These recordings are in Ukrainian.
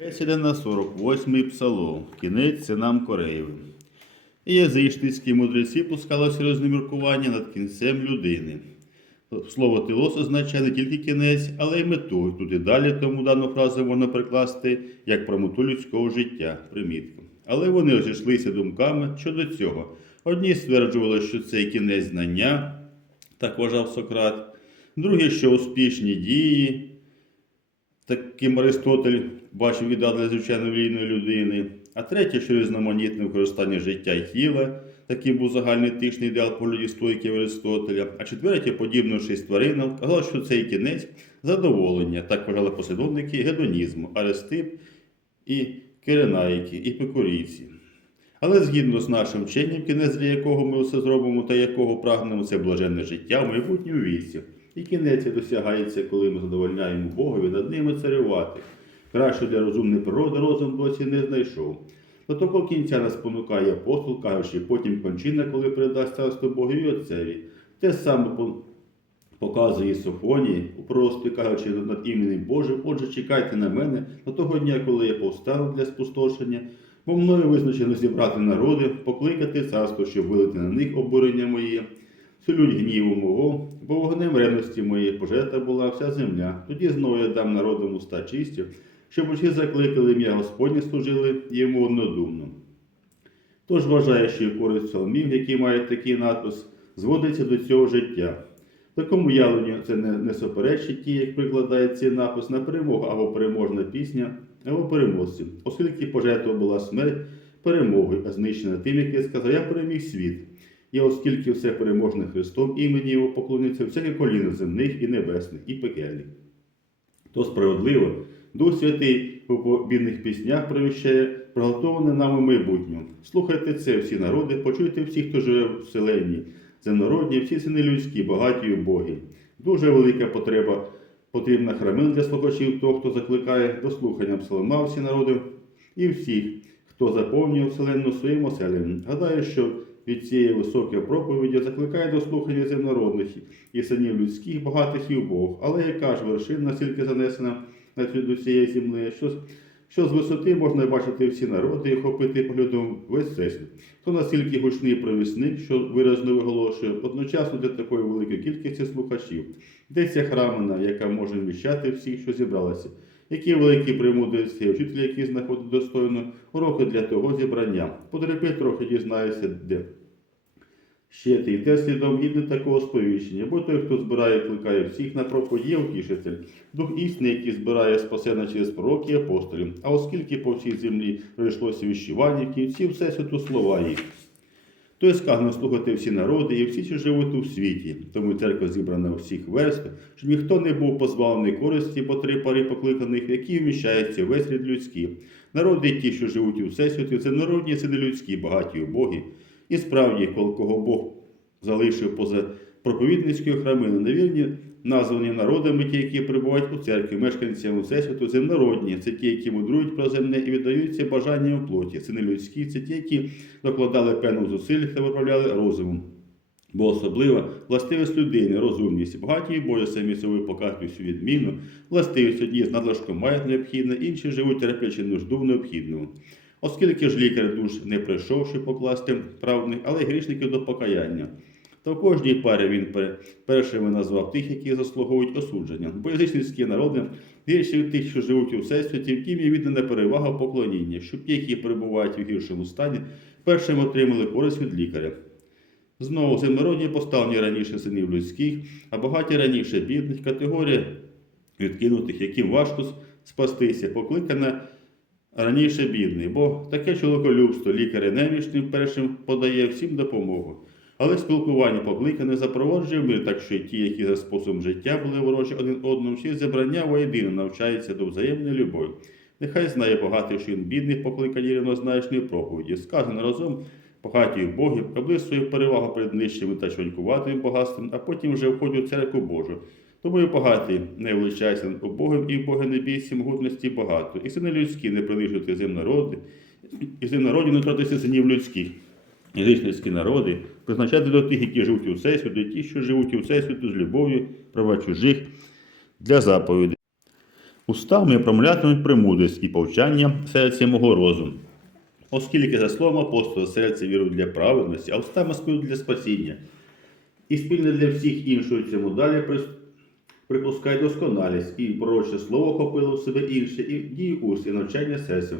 Бесіда на 48-й псалом, кінець синам Кореєвим. І мудреці пускали серйозне міркування над кінцем людини. Слово тилос означає не тільки кінець, але й мету. Тут і далі тому дану фразу можна прикласти як про мету людського життя, примітку. Але вони розійшлися думками щодо цього. Одні стверджували, що це кінець знання, так вважав Сократ, другі, що успішні дії, таким Аристотель бачив ідеал для звичайно вільної людини. А третє, що різноманітне використання життя і тіла, таким був загальний етичний ідеал погляді стойків Аристотеля. А четверте, подібно шість тваринам, казало, що цей кінець задоволення, так вважали послідовники гедонізму, Аристип і Киренаїки, і пекурійці. Але згідно з нашим вченням, кінець, для якого ми все зробимо та якого прагнемо, це блаженне життя в майбутньому віці. І кінець досягається, коли ми задовольняємо Богові над ними царювати. Краще для розумної природи розум досі не знайшов. До такого кінця нас спонукає апостол, кажучи, потім кончина, коли передасть царство Богові Отцеві. Те саме показує Софонії, просто кажучи над іменем Божим, отже, чекайте на мене до того дня, коли я повстану для спустошення, бо мною визначено зібрати народи, покликати царство, щоб вилити на них обурення моє, всю гніву мого, бо вогнем ревності моєї пожета була вся земля. Тоді знову я дам народам уста чисті, щоб усі закликали ім'я Господнє служили йому однодумно. Тож вважає, що і користь псалмів, які мають такий надпис, зводиться до цього життя. Такому явленню це не, не суперечить ті, як прикладає цей напис на перемогу або переможна пісня, або переможці, оскільки пожертва була смерть перемогою, а знищена тим, який сказав, я переміг світ. І оскільки все переможне Христом імені Його поклониться всяке коліно земних і небесних, і пекельних. То справедливо, Дух Святий у побідних піснях провіщає приготоване нам у майбутньому. Слухайте це, всі народи, почуйте всі, хто живе в вселенні, земнородні, всі сини людські, багаті у Богі. Дуже велика потреба потрібна храмин для слухачів, того, хто закликає до слухання псалма всі народи і всіх, хто заповнює вселенну своїм оселенням. Гадаю, що від цієї високої проповіді закликає до слухання земнородних і синів людських, багатих і убогих. Але яка ж вершина настільки занесена на до цієї землі, що, що з висоти можна бачити всі народи і охопити поглядом весь всесвіт. То настільки гучний провісник, що виразно виголошує одночасно для такої великої кількості слухачів. Де ця храмина, яка може вміщати всіх, що зібралися? Які великі премудрості, вчителі, які знаходять достойно уроки для того зібрання. Потерпи трохи дізнаєшся, де. Ще ти йде слідом такого сповіщення, бо той, хто збирає, кликає всіх на проповідь, є утішитель, дух істини, який збирає спасена через пророки і апостолів. А оскільки по всій землі прийшлося віщування, в кінці всесвіту слова їх. То й сказано слухати всі народи і всі, що живуть у світі. Тому церква зібрана у всіх верствах, щоб ніхто не був позбавлений користі по три пари покликаних, які вміщається весь рід людський. Народи ті, що живуть у всесвіті, це народні сини людські, багаті боги. І справді, коли кого Бог залишив поза проповідницькою храмини, невірні названі народами, ті, які перебувають у церкві, мешканцями всесвіту, земнородні, це ті, які мудрують про земне і віддаються бажанням у плоті. Сини людські, це ті, які докладали певну зусиль та виправляли розумом. Бо особлива властивість людини, розумність, багаті бої самі собою показують всю відміну, властивість одні з надлишком мають необхідне, інші живуть терплячи нужду в необхідному. Оскільки ж лікар душ не прийшовши покласти правних, але й грішників до покаяння. То в кожній парі він першими назвав тих, які заслуговують осудження. Бо язичницькі народи гірші від тих, що живуть у всесвіті, втім є віддана перевага поклоніння, щоб ті, які перебувають у гіршому стані, першими отримали користь від лікаря. Знову земнородні поставлені раніше синів людських, а багаті раніше бідних, категорія відкинутих, яким важко спастися, покликана раніше бідний, бо таке чоловіколюбство лікаря немічним першим подає всім допомогу. Але спілкування покликане запроваджує мир, так що й ті, які за способом життя були ворожі один одному, всі зібрання воєдино навчаються до взаємної любові. Нехай знає багатий, що він бідний, покликані рівнозначної проповіді. Сказано разом багаті боги, кабли свою перевагу перед нижчими та чванькуватим багатством, а потім вже входять у церкву Божу. Тому і багатий не величайся Богом, і в Боги не бійся могутності багато. І сини людські не принижувати земнороди, і земнороді не тратися синів людських. Язичницькі народи призначати до тих, які живуть у всесвіту, до ті, що живуть у всесвіту з любов'ю, права чужих для заповідей. Устами промовлятимуть премудрість і повчання серця мого розум. Оскільки за словом апостола серце вірують для праведності, а устами співуть для спасіння. І спільне для всіх іншого цьому далі припускай досконалість, і пророче слово охопило в себе інше, і дії уст, і навчання серцем.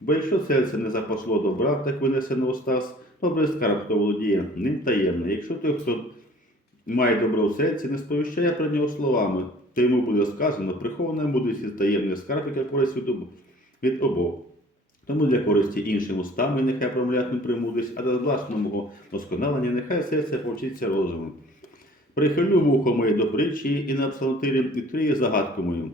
Бо якщо серце не запасло добра, так винесе на устас, добрий скарб, хто володіє ним таємно. Якщо той, хто має добро в серці, не сповіщає про нього словами, то йому буде сказано, прихована мудрість і таємний скарб, яка користь від, об- від обох. Тому для користі іншим устами нехай промовлятимуть премудрість, а для власного досконалення нехай серце повчиться розумом. Прихилю вухо моє до притчі і на псалтирі відкриє загадку мою.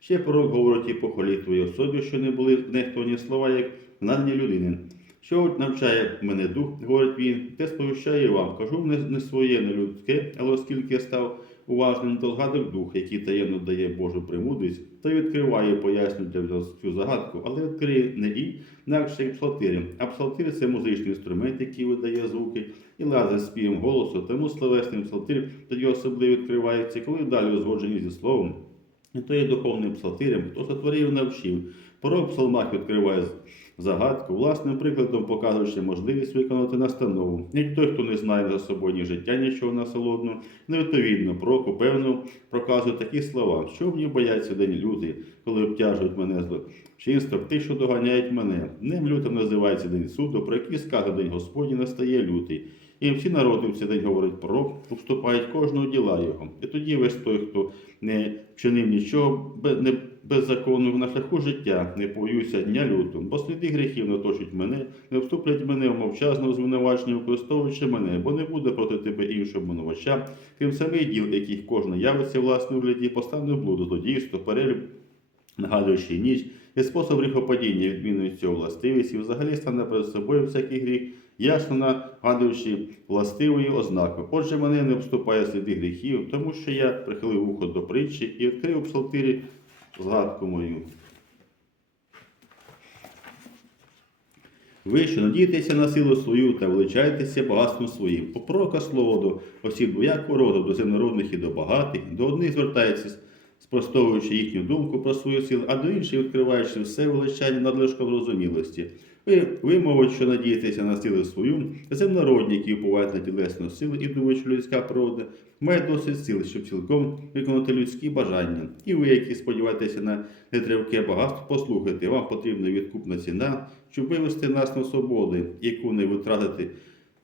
Ще пророк говорить і похвалі твоїй особі, що не були нехтовані слова, як надані людини. Що навчає мене дух, говорить він, те сповіщає вам. Кажу не своє, не людське, але оскільки я став уважним до згадок дух, який таємно дає Божу премудрість, й відкриває і пояснює для цю загадку, але відкриє не і, інакше як псалтирі. А псалтир це музичний інструмент, який видає звуки, і лазить співом голосу, тому словесний псалтир тоді особливо відкривається, коли далі узгоджені зі словом. І то є духовним псалтирем, хто сотворив навчив. Порок в псалмах відкриває загадку, власним прикладом показуючи можливість виконати настанову. Як той, хто не знає за собою ні життя, нічого насолодного, невідповідно пророк упевнено проказує такі слова, що мені бояться день люди, коли обтяжують мене злочинство, тих, що доганяють мене. Днем лютим називається день суду, про який сказано день Господній настає лютий. І всі народи в цей день говорить пророк, вступають кожного діла його. І тоді весь той, хто не вчинив нічого не беззаконного на шляху життя, не боюся дня лютого, бо сліди гріхів не оточують мене, не вступлять мене в мовчазного звинувачення, використовуючи мене, бо не буде проти тебе іншого обвинувача, крім самих діл, яких кожна явиться власне в гляді, постане в блуду, злодійство, перелюб, нагадуючи ніч, і спосіб гріхопадіння відмінує цього властивість, і взагалі стане перед собою всякий гріх, ясно нагадуючи властивою ознакою. Отже, мене не вступає сліди гріхів, тому що я прихилив вухо до притчі і відкрив псалтирі згадку мою. Ви, що надійтеся на силу свою та величайтеся багатством своїм. По слово до осіб двоякого роду, до земнородних і до багатих, до одних звертається, спростовуючи їхню думку про свою силу, а до інших відкриваючи все величання надлишком зрозумілості. Ви, ви, що надієтеся на силу свою, земнородні, які впливають на тілесну силу і думають, що людська природа має досить сил, щоб цілком виконати людські бажання. І ви, які сподіваєтеся на нетривке багатство, послухайте, вам потрібна відкупна ціна, щоб вивести нас на свободу, яку не витратити,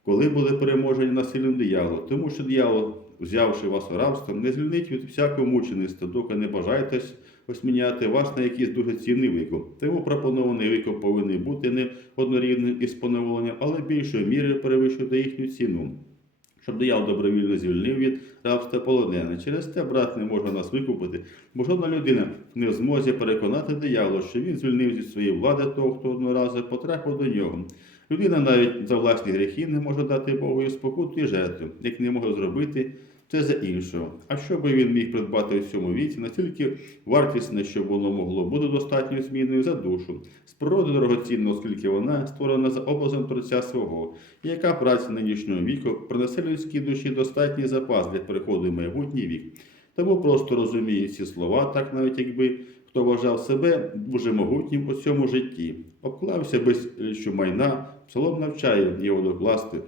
коли були переможені насильним дияволом. Тому що диявол, взявши вас у рабство, не звільнить від всякого мучеництва, доки не бажаєтесь осміняти вас на якийсь дуже цінний викуп. Тому пропонований викуп повинен бути не однорідним із поневоленням, але більшою мірою перевищувати їхню ціну. Щоб диявол добровільно звільнив від рабства полонене. Через те брат не може нас викупити, бо жодна людина не в змозі переконати диявола, що він звільнив зі своєї влади того, хто одноразово потрапив до нього. Людина навіть за власні гріхи не може дати Богу спокуту і жертву, як не може зробити це за іншого. А що би він міг придбати в цьому віці, настільки вартісне, щоб воно могло бути достатньою зміною за душу, з природи дорогоцінно, оскільки вона створена за образом Творця свого, і яка праця нинішнього віку принесе людській душі достатній запас для переходу в майбутній вік. Тому просто розумію ці слова, так навіть якби хто вважав себе дуже могутнім у цьому житті, обклався без що майна, псалом навчає його докласти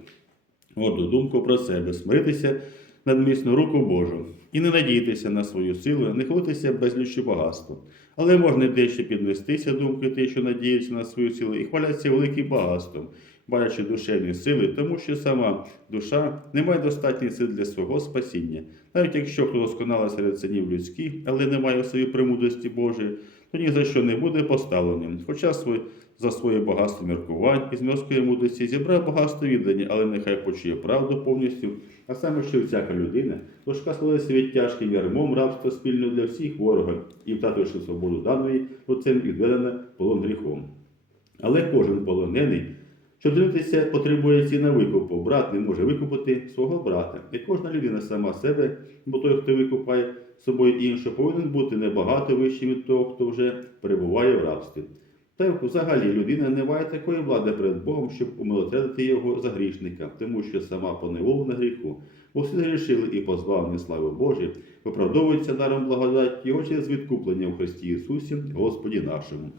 горду думку про себе, смиритися над міцну руку Божу і не надіятися на свою силу, не хвалитися безліччю багатства. Але можна дещо піднестися думки тих, що надіються на свою силу, і хваляться великим багатством, бачачи душевні сили, тому що сама душа не має достатньої сил для свого спасіння. Навіть якщо хто досконало серед синів людських, але не має у собі премудрості Божої, то ні за що не буде поставленим. Хоча за своє багатство міркувань і з морської мудрості зібрав багатство віддання, але нехай почує правду повністю, а саме, що всяка людина, важка слилася від тяжким ярмом рабства спільно для всіх ворога, і втративши свободу даної, оцим відведена полон гріхом. Але кожен полонений, що дивитися, потребує ціна викупу. Брат не може викупити свого брата. І кожна людина сама себе, бо той, хто викупає собою інше, повинен бути набагато вищим від того, хто вже перебуває в рабстві. Та й взагалі людина не має такої влади перед Богом, щоб умилосердити його за грішника, тому що сама поневолена гріху. Бо всі згрішили і позбавлені слави Божої, виправдовується даром благодать його через відкуплення в Христі Ісусі, Господі нашому.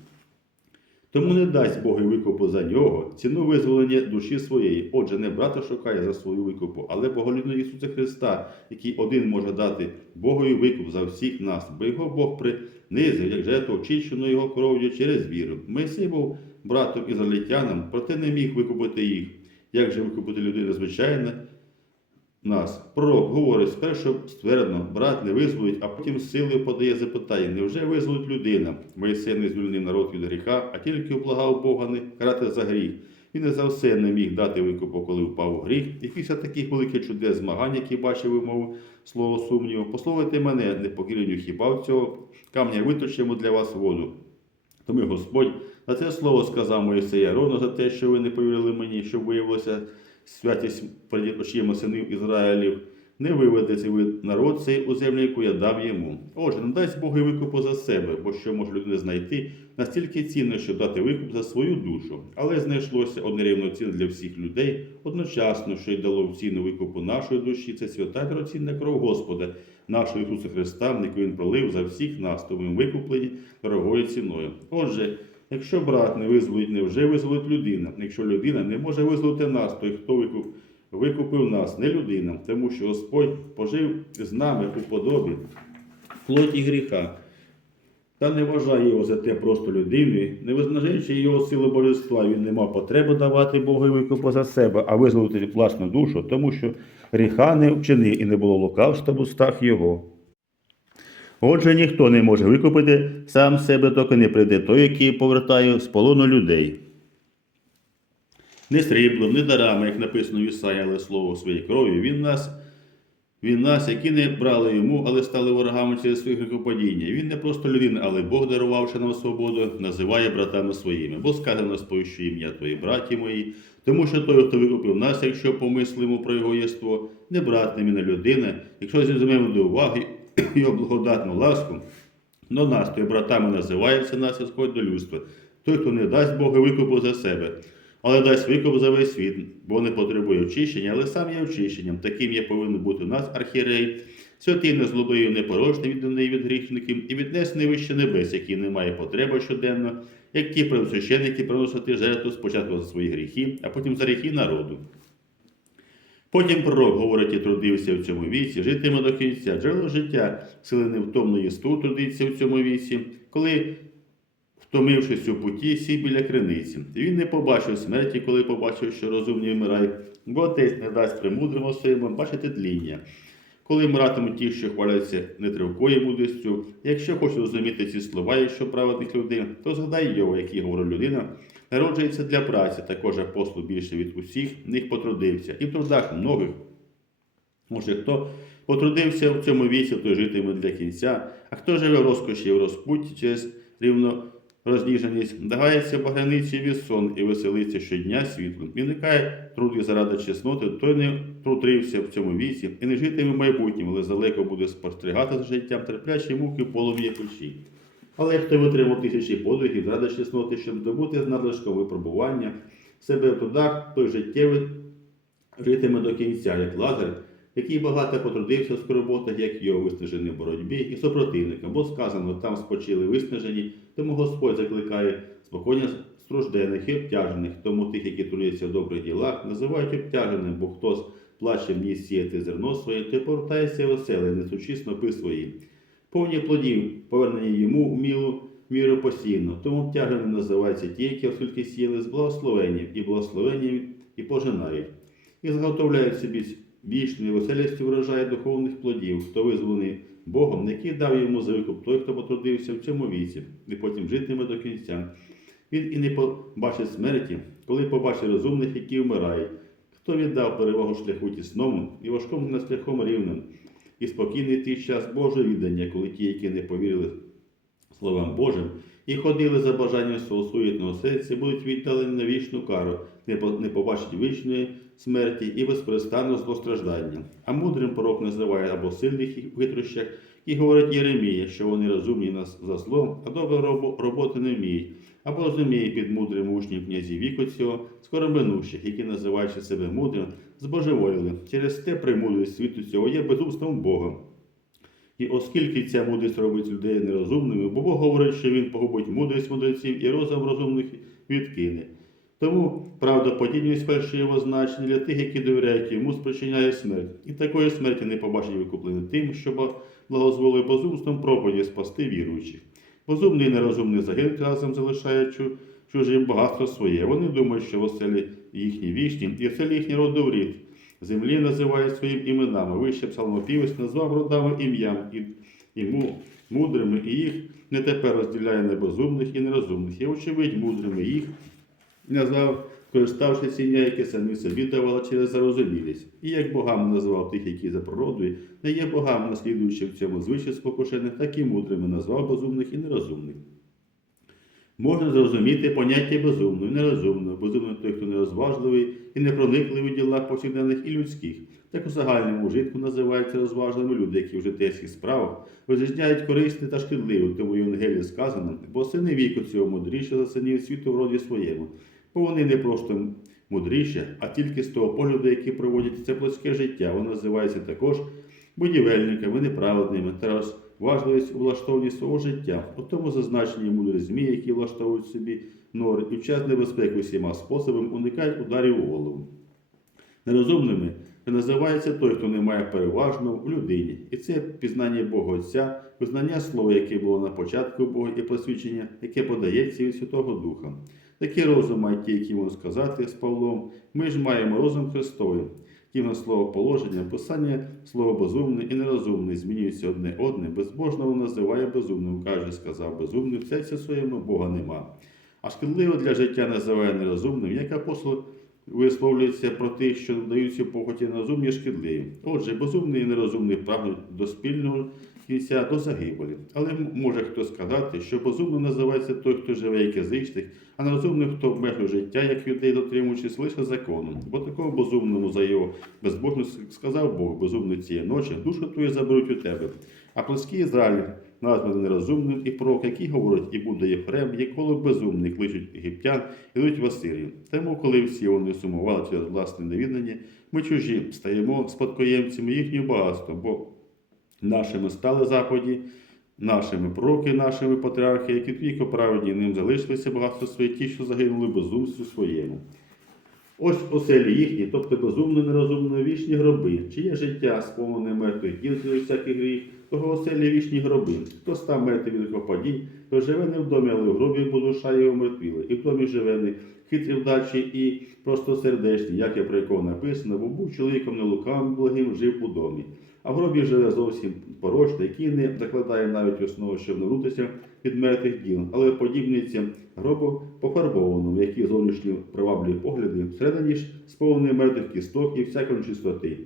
Тому не дасть Бог і викупу за нього ціну визволення душі своєї. Отже, не брата шукає за свою викупу, але Боголюбного Ісуса Христа, який один може дати Богові викуп за всіх нас, бо його Бог принизив, як жертву очищену його кров'ю через віру. Мойсей був братом ізраїльтянам, проте не міг викупити їх. Як же викупити людину звичайно? Нас. Пророк говорить спершу ствердно, брат не визволить, а потім силою подає запитання: невже визволить людина? Моїсей не звільнив народ від гріха, а тільки облагав Бога не карати за гріх. Він не за все не міг дати викупу, коли впав у гріх. І після таких великих чудес змагань, які бачив вимову слово сумніву, послухайте мене, непокіренню хіба в цього камня виточимо для вас воду. Тому Господь на це слово сказав Моїсея ровно за те, що ви не повірили мені, щоб виявилося святість перед очима синів Ізраїлів. Не виведеться ви народ цей у землю, яку я дав йому. Отже, не дасть Бог і викупу за себе, бо що може людина знайти настільки цінно, щоб дати викуп за свою душу. Але знайшлося одне рівноцінне для всіх людей, одночасно, що й дало ціну викупу нашої душі, це свята дорогоцінна кров Господа, нашого Ісуса Христа, яку Він пролив за всіх нас, тому ми викуплені дорогою ціною. Отже, Якщо брат не визволить, невже визволить людина? Якщо людина не може визволити нас, то хто викуп, викупив нас, не людина, тому що Господь пожив з нами у подобі плоті гріха. Та не вважає його за те просто людиною, не визначаючи його силу божества, він не мав потреби давати Богу викупу за себе, а визволити власну душу, тому що гріха не вчинив і не було лукавства в устах його. Отже, ніхто не може викупити сам себе, доки не прийде той, який повертає з полону людей. Не сріблом, не дарами, як написано в Ісаї, але слово своєї крові. Він нас, він нас, які не брали йому, але стали ворогами через своє гріхопадіння. Він не просто людина, але Бог, дарувавши нам свободу, називає братами своїми. Бо сказано сповіщу ім'я твої, браті мої, тому що той, хто викупив нас, якщо помислимо про його єство, не брат, не міна людина, якщо візьмемо до уваги його благодатну ласку, но нас, то й братами називається нас і сходить до людства. Той, хто не дасть Богу викупу за себе, але дасть викуп за весь світ, бо не потребує очищення, але сам є очищенням. Таким є повинен бути у нас архієрей, святий не злобою непорочний відданий від грішників і віднесений вище небес, який не має потреби щоденно, як ті правосвященники приносити жертву спочатку за свої гріхи, а потім за гріхи народу. Потім пророк говорить і трудився в цьому віці, житиме до кінця. Джерело життя, сили невтомно єсту трудиться в цьому віці, коли, втомившись у путі, сів біля криниці. Він не побачив смерті, коли побачив, що розумні вмирають, бо отець не дасть премудрому своєму бачити тління. Коли мратимуть ті, що хваляться нетривкою мудрістю, якщо хочеш розуміти ці слова, якщо праведних людей, то згадай його, який говорить людина, народжується для праці, також апостол більше від усіх них потрудився, і в трудах многих. Може, хто потрудився в цьому віці, той житиме для кінця, а хто живе в розкоші в розпутті через рівно розніженість, дагається багряниці від сон і веселиться щодня світлом. І никає труд заради чесноти, той не трутрився в цьому віці і не житиме в майбутньому, але далеко буде спостерігати за життям терплячі муки полум'я печі. Але хто витримав тисячі подвигів заради чесноти, щоб здобути з надлишком випробування себе в трудах, той життєвий житиме до кінця, як лазар, який багато потрудився в скорботах, як його виснажений в боротьбі і супротивникам, бо сказано, там спочили виснажені, тому Господь закликає спокійно страждених і обтяжених, тому тих, які трудяться в добрих ділах, називають обтяженим, бо хто з плаче мені сіяти зерно своє, то повертається веселий, несучи снопи свої. Повні плодів, повернені йому в мілу міру постійно, тому обтяжені називаються ті, які, оскільки сіяли з благословенням і благословенням і пожинають, і заготовляють собі вічною веселістю врожає духовних плодів, хто визволений Богом, який дав йому за викуп той, хто потрудився в цьому віці, і потім житиме до кінця. Він і не побачить смерті, коли побачить розумних, які вмирають. Хто віддав перевагу шляху тісному і важкому над шляхом рівним, і спокійний той час Божого віддання, коли ті, які не повірили словам Божим, і ходили за бажанням свого суєтного серця, будуть віддалені на вічну кару, не побачать вічної смерті і безперестанного злостраждання. А мудрим пророк називає або сильних у хитрощах, І говорить Єремія, що вони розумні нас за злом, а добре роботи не вміють, або розуміє під мудрим учнів князів віку цього, скоро минущих, які, називаючи себе мудрим, збожеволіли. Через те премудрість світу цього є безумством Бога. І оскільки ця мудрість робить людей нерозумними, бо Бог говорить, що він погубить мудрість мудреців і розум розумних відкине. Тому правдоподібність його значення для тих, які довіряють йому, спричиняє смерть. І такої смерті не побачить викуплені тим, що благозволив безумством проповіді спасти віруючих. Розумний і нерозумний загинуть разом залишаючи чужим багатство своє. Вони думають, що в оселі їхні вічні, і оселі їхні родоврід. Землі називають своїм іменами. Вище псалмопівець назвав родами ім'ям і, і му- мудрими, і їх не тепер розділяє на безумних і нерозумних. І очевидь мудрими їх назвав, користавшись ім'я, яке самі собі давала через зарозумілість. І як богами назвав тих, які за природою, не є богами, наслідуючи в цьому звичай спокушених, так і мудрими назвав безумних і нерозумних. Можна зрозуміти поняття безумного і нерозумного, безумний той, хто нерозважливий і непроникливий в ділах повсякденних і людських. Так у загальному вжитку називаються розважливими люди, які в житейських справах розрізняють корисне та шкідливе, тому Євангелії сказано, бо сини віку цього мудріше за синів світу в роді своєму. Бо вони не просто мудріші, а тільки з того погляду, який проводять це плотське життя. Вони називаються також будівельниками, неправедними та розважливість у влаштованні свого життя. У тому зазначені мудрі змії, які влаштовують собі нори, і в час небезпеки усіма способами уникають ударів у голову. Нерозумними називається той, хто не має переважного в людині. І це пізнання Бога Отця, визнання слова, яке було на початку Бога, і посвідчення, яке подається від Святого Духа. Такий розум мають ті, які можуть сказати з Павлом. Ми ж маємо розум Христовий. На слово положення, писання, слово безумне і нерозумне змінюються одне одне. Безбожного називає безумним, каже, сказав безумним, в серці своєму Бога нема. А шкідливо для життя називає нерозумним, як апостол висловлюється про тих, що вдаються похоті на розумні шкідливі. Отже, безумний і нерозумний прагнуть до спільного кінця, до загибелі. Але може хто сказати, що безумним називається той, хто живе як язичник, а нерозумним, хто обмежує життя, як людей, дотримуючись лише законом. Бо такого безумному за його безбожність сказав Бог, безумний цієї ночі, душу твою заберуть у тебе. А плоский Ізраїль названий нерозумним і пророк, який говорить, і буде Єфрем, як голуб безумний, кличуть єгиптян, ідуть в Асирію. Тому, коли всі вони сумували через власне невідання, ми чужі стаємо спадкоємцями їхнього багатства, бо нашими стали заході, нашими пророки, нашими патріархи, які твій праведні ним залишилися багатство своє, ті, що загинули безумству своєму. Ось оселі їхні, тобто безумно нерозумно вічні гроби, чиє життя сповнене мертвих діл через всякий гріх, того оселі вічні гроби. Хто став мертвий від гропадінь, то живе не в домі, але в гробі, бо душа його мертвіла. І в домі живе не хитрі вдачі і просто сердечні, як є про якого написано, бо був чоловіком не лукавим, благим, жив у домі. А гробі живе зовсім порочний, який не закладає навіть основу, щоб вернутися від мертвих діл, але подібниця гробу пофарбованому, які зовнішні приваблює погляди, всередині ж сповнений мертвих кісток і всякої чистоти.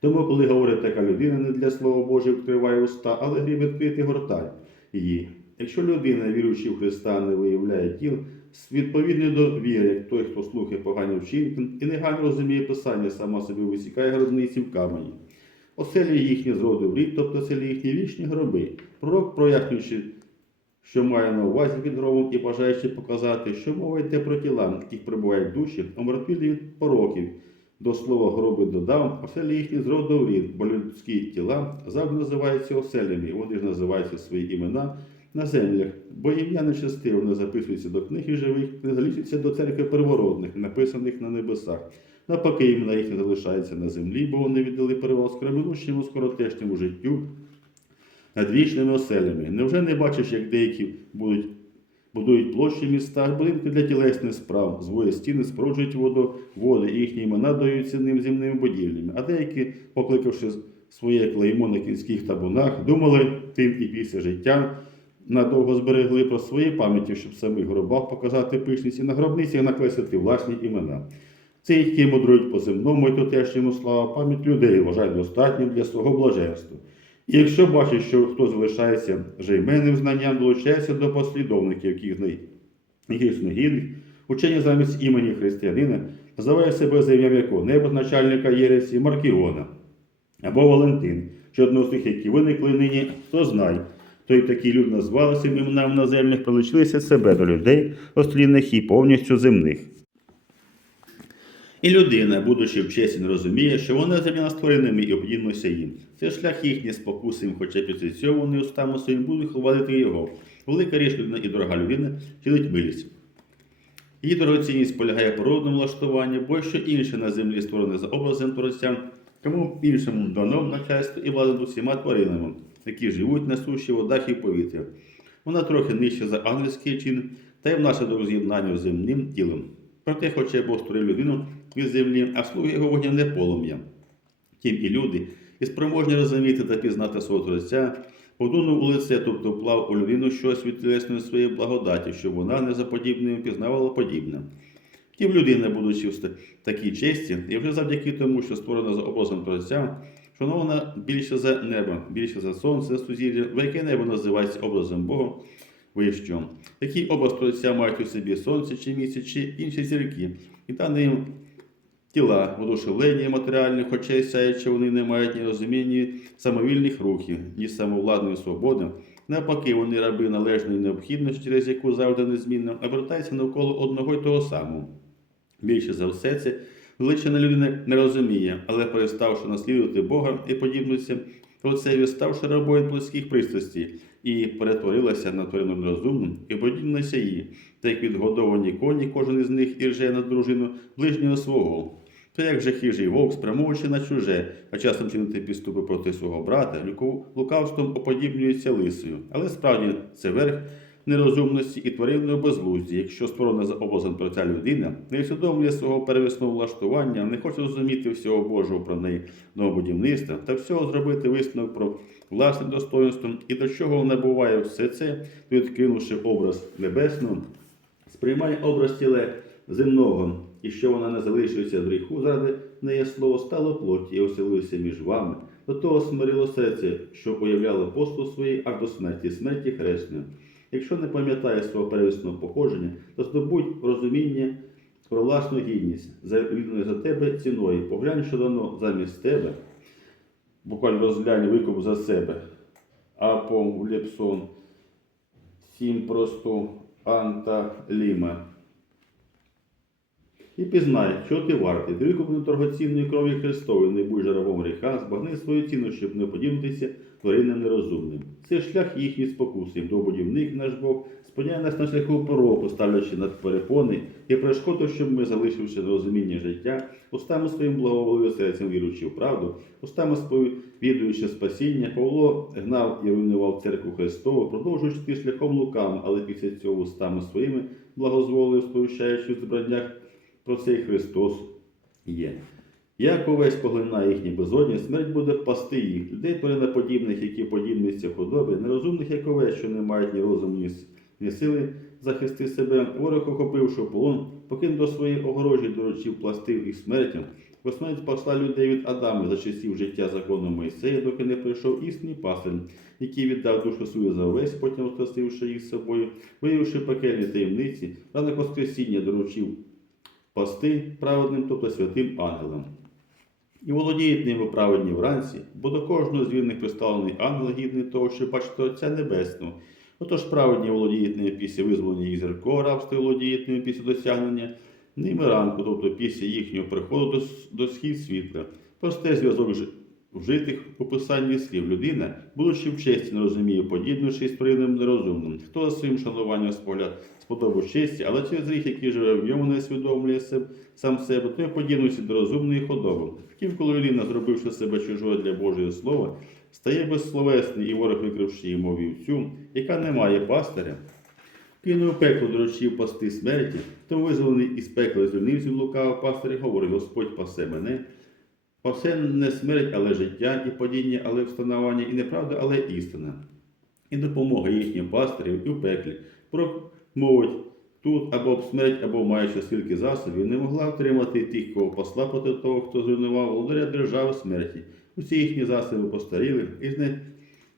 Тому, коли говорить така людина, не для слова Боже відкриває уста, але гріб відкрити гортань її. Якщо людина, віруючи в Христа, не виявляє тіл, відповідно до віри, як той, хто слухає погані вчинки і негайно розуміє писання, сама собі висікає гробниці в камені. Оселі їхні з роду в рід, тобто оселі їхні вічні гроби. Пророк, прояснюючи, що має на увазі під гробом і бажаючи показати, що мова йде про тіла, в яких перебувають душі, омертвілі від пороків. До слова гроби додав, оселі їхні з роду в рід, бо людські тіла завжди називаються оселями, вони ж називаються свої імена на землях, бо ім'я нечестиво не записується до книги живих, не залічується до церкви первородних, написаних на небесах. Навпаки, імена їхні залишаються на землі, бо вони віддали перевагу скреминущому скоротечному життю над вічними оселями. Невже не бачиш, як деякі будуть, будують площі в містах, будинки для тілесних справ, звої стіни, споруджують водоводи, і їхні імена даються ним земними будівлями, а деякі, покликавши своє клеймо на кінських табунах, думали тим і після життя. Надовго зберегли про свої пам'яті, щоб самих гробах показати пишність і на гробницях накреслити власні імена. Це які мудрують по земному і тутешньому слава пам'ять людей вважають достатнім для свого блаженства. І якщо бачиш, що хто залишається жайменним знанням, долучається до послідовників, яких знає негідних, учення замість імені християнина, називає себе за ім'ям якого небо начальника Єресі Маркіона або Валентин, чи одного з тих, які виникли нині, то знай. То й такі люди назвалися іменами наземних, прилучилися себе до людей, остлінних і повністю земних. І людина, будучи в не розуміє, що вона земля створеними і об'єднується їм. Це шлях їхній спокуси їм, хоча після цього вони устами своїм будуть ховати його. Велика річ людина і дорога людина чинить милість. Її дорогоцінність полягає в природному влаштуванні, бо що інше на землі створене за образом Творця, кому іншому дано начальство і владу усіма тваринами, які живуть на суші, водах і в повітрі. Вона трохи нижче за ангельський чин, та й внаслідок з'єднання з земним тілом. Проте, хоча Бог створив людину із землі, а слуги його вогняне полум'я. Тім і люди, і спроможні розуміти та пізнати свого Творця, подунув у лице, тобто вклав у людину щось від тілесної своєї благодаті, щоб вона не за подібним пізнавала подібне. Втім, людина, будучи в такій честі, і вже завдяки тому, що створена за образом Творця, шанована більше за небо, більше за сонце, сузір'я, яке небо називається образом Бога вищого. Такий образ Творця мають у собі сонце чи місяць, чи інші зірки, і та їм тіла, одушевлення матеріальних очей сяючи, вони не мають ні розуміння, самовільних рухів, ні самовладної свободи. Навпаки, вони раби належної необхідності, через яку завжди незмінно обертаються навколо одного й того самого. Більше за все це величина людина не розуміє, але переставши наслідувати Бога і подібності, Творцеві ставши рабою плотських пристрастей, і перетворилася на тварину розумну, і подібнася їй, та як відгодовані коні, кожен із них і рже на дружину ближнього свого. То як же хижий вовк, спрямовуючи на чуже, а часом чинити підступи проти свого брата, лукавством оподібнюється лисою. Але справді це верх нерозумності і тваринної безглузді, якщо створена за образом Творця людина, не усвідомлює свого перевісного влаштування, не хоче розуміти всього Божого про неї будівництва та всього зробити висновок про власне достоинство і до чого набуває все це, відкинувши образ небесного, сприймає образ тіле земного, і що вона не залишилася з гріху, заради неї слово стало плоті і оселилося між вами. До того смирило серце, що уявляло послуг своїй аж до смерті, смерті хресної. Якщо не пам'ятаєш свого первісного походження, то здобудь розуміння про власну гідність, завідане за тебе ціною, поглянь, що дано замість тебе, буквально розглянь викуп за себе, Апом, ліпсон, сім просто анта ліма. І пізнай, що ти вартий, ти викуплений дорогоцінної крові Христової, не будь рабом гріха, збагни свою ціну, щоб не подібнитися тваринам нерозумним. Це шлях спокуси, до будівник наш Бог, спиняє нас на шляху пороку, ставлячи над перепони і перешкоду, щоб ми, залишивши розуміння життя, устами своїм благоволили серцем віруючи в правду, устами сповідуючи спасіння, Павло гнав і руйнував церкву Христову, продовжуючи шляхом лукам, але після цього устами своїми благозволив, сповіщаючи в збраннях про цей Христос є. Як увесь поглинає їхні безодні, смерть буде пасти їх, людей твариноподібних, які подібніться худобі, нерозумних, як овець, що не мають ні розуму, ні, сили захисти себе, ворог охопивши полон, покинув до своєї огорожі доручив пластив їх смертям, бо смерть спасла людей від Адама за часів життя закону Мойсея, доки не прийшов істинний пастир, який віддав душу свою за овець, потім воскресивши їх з собою, виявивши пекельні таємниці, ранок Воскресіння доручив пасти праведним, тобто святим ангелам. І володіють ними праведні вранці, бо до кожного з вірних приставлений ангел гідний того, що бачити Отця Небесного. Отож праведні володіють ними після визволення їх зіркого рабства, володіють ними після досягнення ними ранку, тобто після їхнього приходу до, до схід світла. Просте зв'язок вжитих у писанні слів людина, будучи в честі, не розуміє, подібнившись з тваринним нерозумним. Хто за своїм шануванням спогляд сподобав честі, але через гріх, який живе в ньому, не усвідомлює сам себе, то й подібнується до розумної худоби. Втім, коли людина, зробивши себе чужою для Божого Слова, стає безсловесний і ворог викривши йому вівцю, яка не має пастиря, кинув пекло доручів пасти смерті, то визволений із пекла звільнився лукавого пастиря, говорить, Господь пасе мене. Пасе не смерть, але життя і падіння, але встановлення, і неправда, але істина. І допомога їхнім пастирям і в пеклі промовить тут або смерть, або маючи стільки засобів, не могла втримати тих, кого посла проти того, хто зруйнував володаря держави смерті. Усі їхні засоби постаріли і зне...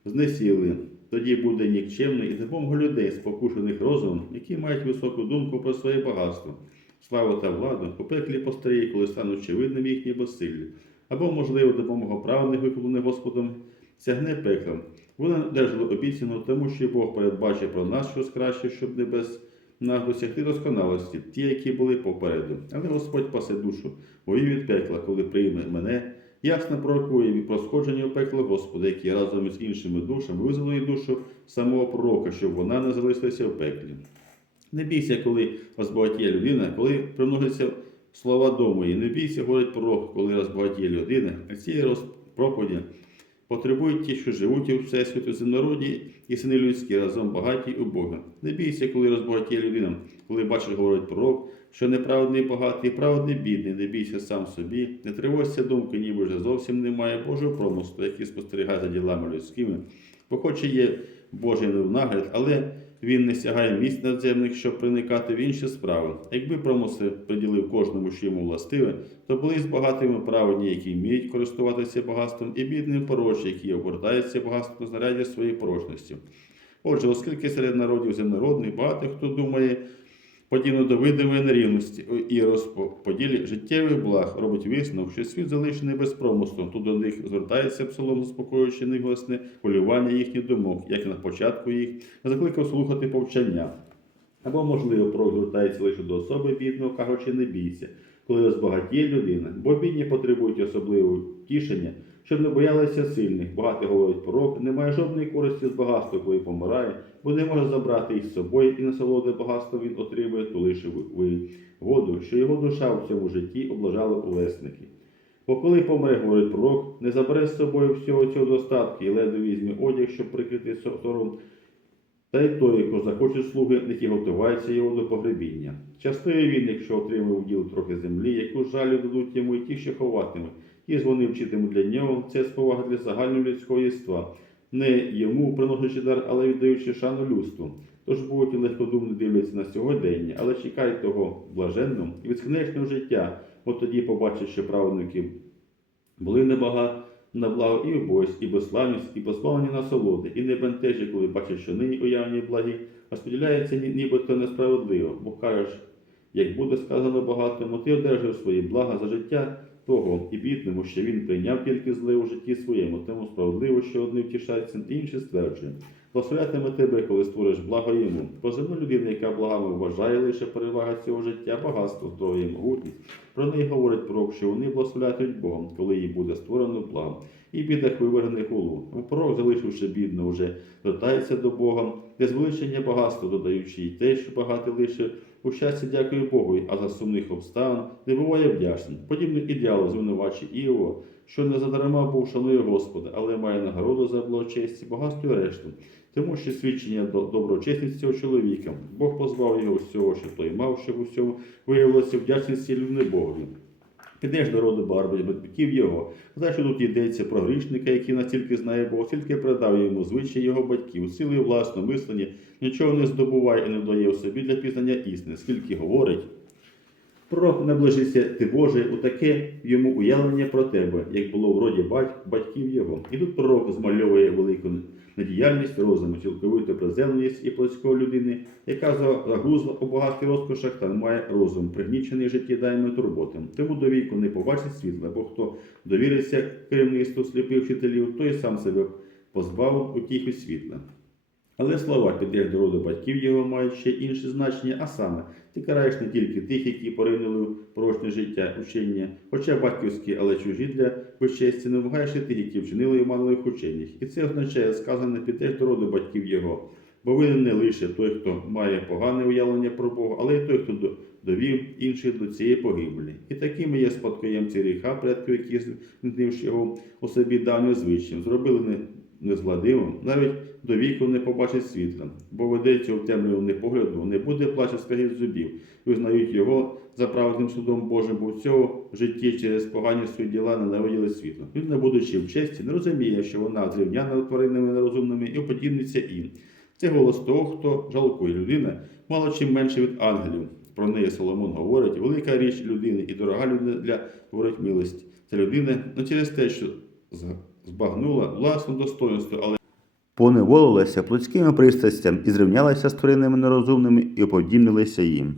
знесіли. Тоді буде нікчемний і допомога людей, спокушених розумом, які мають високу думку про своє багатство. Славу та владу у пеклі постаріє, коли стануть очевидним їхні безсиллі. Або, можливо, допомога праведних, викуплених Господом сягне пеклом. Вони одержали обіцяну, тому що Бог передбачив про нас щось краще, щоб не без нас досягти досконалості, ті, які були попереду. Але Господь пасе душу, бою від пекла, коли прийме мене, ясно пророкує про сходження у пекло Господа, який разом із іншими душами визволив душу самого пророка, щоб вона не залишилася в пеклі. Не бійся, коли розбагатіє людина, коли примножиться слова дому, і не бійся, говорить пророк, коли розбагатіє людина, а цієї розпроповіді потребують ті, що живуть у всесвіту земнороді і сини людські разом багаті у Бога. Не бійся, коли розбагатіє людина, коли бачиш, говорить пророк, що неправедний багатий, праведний бідний, не бійся сам собі, не тривожся думки, ніби вже зовсім немає Божого промислу, який спостерігає за ділами людськими, бо хоч і є Божий нагляд, але він не сягає місць надземних, щоб проникати в інші справи. Якби промисли приділив кожному, що йому властиве, то були з багатими праведні, які вміють користуватися багатством, і бідним порочі, які обгортаються багатством знаряддя своєї порожності. Отже, оскільки серед народів земнородних багато хто думає, подібно до видимої нерівності. І розподілі життєвих благ, робить висновок, що світ залишений без промислу, то до них звертається псалом, заспокоюючи негласне полювання їхніх думок, як і на початку їх, закликав слухати повчання. Або, можливо, пророк звертається лише до особи бідного, кажучи, не бійся, коли розбагатіє людина, бо бідні потребують особливого тішення, щоб не боялися сильних. Багато говорить пророк, немає жодної користі з багатства, коли помирає, бо не може забрати їх з собою і насолоди багатства він отримує, то лише вигоду, що його душа в цьому житті облажала улесники. Бо коли помре, говорить пророк, не забере з собою всього цього достатку і ледве візьме одяг, щоб прикрити сором, та й той, хто захоче слуги, які готуваються його до погребіння. Частує він, якщо отримав діл трохи землі, яку жалю дадуть йому і ті, що ховатимуть, і ж вони вчитимуть для нього, це сповага для загального людського єства, не йому приносячи дар, але віддаючи шану людству. Тож будуть легкодумно дивляться на сьогодення, але чекай того блаженного і безкінечного життя, от тоді побачиш, що праведники були небага на благо і обойсть, і безславність, і позбавлені насолоди, і не бентежі, коли бачиш, що нині уявні благі, розподіляється ні- нібито несправедливо, бо кажеш, як буде сказано багатому, ти одержав свої блага за життя того і бідному, що він прийняв тільки зле у житті своєму, тому справедливо, що одні втішаються, інші стверджує. Благословлятиме тебе, коли створиш благо йому. Земна людина, яка благами вважає лише перевага цього життя, багатство, здоров'я могутність. Про неї говорить пророк, що вони благословлятимуть Богом, коли їй буде створено благо. І бідах вивернених улу. Пророк, залишивши бідно, вже звертається до Бога, для звеличення багатства, додаючи й те, що багато лише у щастя дякую Богу, а за сумних обставин не буває вдячним. Подібний ідеал звинувачує Іова, що не задарма був шанує Господа, але має нагороду за благочесті, багатство і решту. Тому що свідчення до доброчесність цього чоловіка. Бог позвав його всього, що той мав, щоб у всьому виявилося вдячність і людини Богові. Підеш народу роду барби, батьків його. Знаєш, що тут йдеться про грішника, який настільки знає Бог, тільки передав йому звичай його батьків, силою власного мислення, нічого не здобуває і не вдає у собі для пізнання істини, скільки говорить. Пророк наближився ти Боже у таке йому уявлення про тебе, як було в роді бать, батьків його. І тут пророк змальовує велику недіяльність розуму, цілковиту приземленість і плотської людини, яка загрузла у багатих розкошах та не має розум, пригнічений життєдайними турботами. Тому до віку не побачить світла, бо хто довіриться керівництву сліпих вчителів, той сам себе позбавив утіхи світла. Але слова підеш до роду батьків його мають ще інше значення, а саме ти караєш не тільки тих, які поринули в порожнє життя учення, хоча батьківські, але чужі для безчесті, не вимагаєш і тих, які вчинили оманливих ученнях. І це означає, сказане, підеш до роду батьків його. Бо винен не лише той, хто має погане уявлення про Бога, але й той, хто довів інших до цієї погибелі. І такими є спадкоємці гріха, предків, які знивши його у собі давньо звичним, зробили не незгладимим, навіть до віку не побачить світла, бо ведеться у темряву погляду, не буде плаче скагів зубів, і визнають його за праведним судом Божим, бо в цього в житті через погані свої діла ненавиділи світло. Не будучи в честі, не розуміє, що вона зрівняна тваринами нерозумними і уподібниться їм. Це голос того, хто жалкує людина, мало чим менше від ангелів. Про неї Соломон говорить, велика річ людини і дорога людина для говорить милості. Це людина не через те, що збагнула власне достоинство, але поневолилася плотськими пристрастям і зрівнялася з тваринами нерозумними і подібнилися їм.